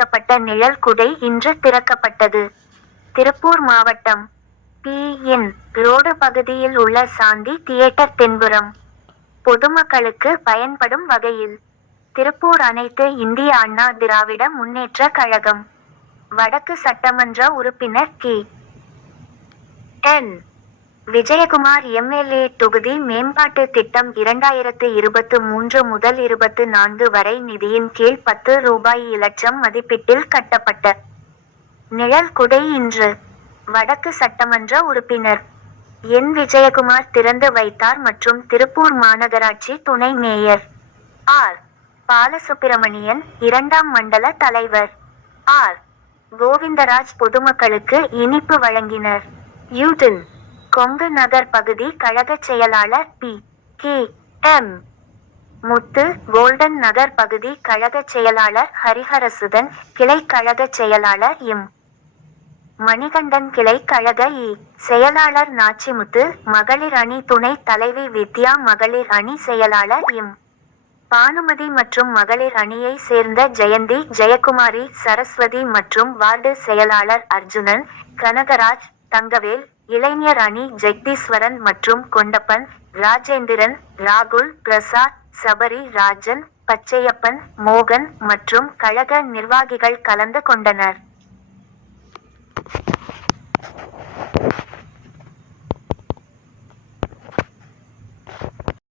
வைக்கப்பட்ட நிழல் குடை இன்று திறக்கப்பட்டது. திருப்பூர் மாவட்டம் பிஎன் ரோடு பகுதியில் உள்ள சாந்தி தியேட்டர் தென்புறம். பொதுமக்களுக்கு பயன்படும் வகையில் திருப்பூர் அனைத்து இந்திய அண்ணா திராவிட முன்னேற்ற கழகம். வடக்கு சட்டமன்ற உறுப்பினர் கே. என். விஜயகுமார் எம்எல்ஏ தொகுதி மேம்பாட்டு திட்டம் இரண்டாயிரத்து இருபத்து மூன்று முதல் இருபத்து நான்கு வரை நிதியின் கீழ் பத்து ரூபாய் இலட்சம் மதிப்பீட்டில் கட்டப்பட்ட. நிழல் குடை இன்று வடக்கு சட்டமன்ற உறுப்பினர். என் விஜயகுமார் திறந்து வைத்தார் மற்றும் திருப்பூர் மாநகராட்சி துணை மேயர். ஆர். பாலசுப்பிரமணியன் இரண்டாம் மண்டல தலைவர். ஆர். கோவிந்தராஜ் பொதுமக்களுக்கு இனிப்பு வழங்கினர். யூடின் கொங்கு நகர் பகுதி கழக செயலாளர் P. K. M. Muthu Golden Nagar பகுதி கழக செயலாளர் ஹரிஹரசுதன் கிளை கழக செயலாளர் எம். மணிகண்டன் கிளை கழக இ. செயலாளர் நாச்சிமுத்து மகளிர் அணி துணை தலைவி வித்யா மகளிர் அணி செயலாளர் எம். பானுமதி மற்றும் மகளிர் அணியை சேர்ந்த ஜெயந்தி ஜெயக்குமாரி சரஸ்வதி மற்றும் வார்டு செயலாளர் அர்ஜுனன் கனகராஜ் தங்கவேல் இளைஞர் அணி ஜெகதீஸ்வரன் மற்றும் கொண்டப்பன் ராஜேந்திரன் ராகுல் பிரசாத் சபரி ராஜன் பச்சையப்பன் மோகன் மற்றும் கழக நிர்வாகிகள் கலந்து கொண்டனர்.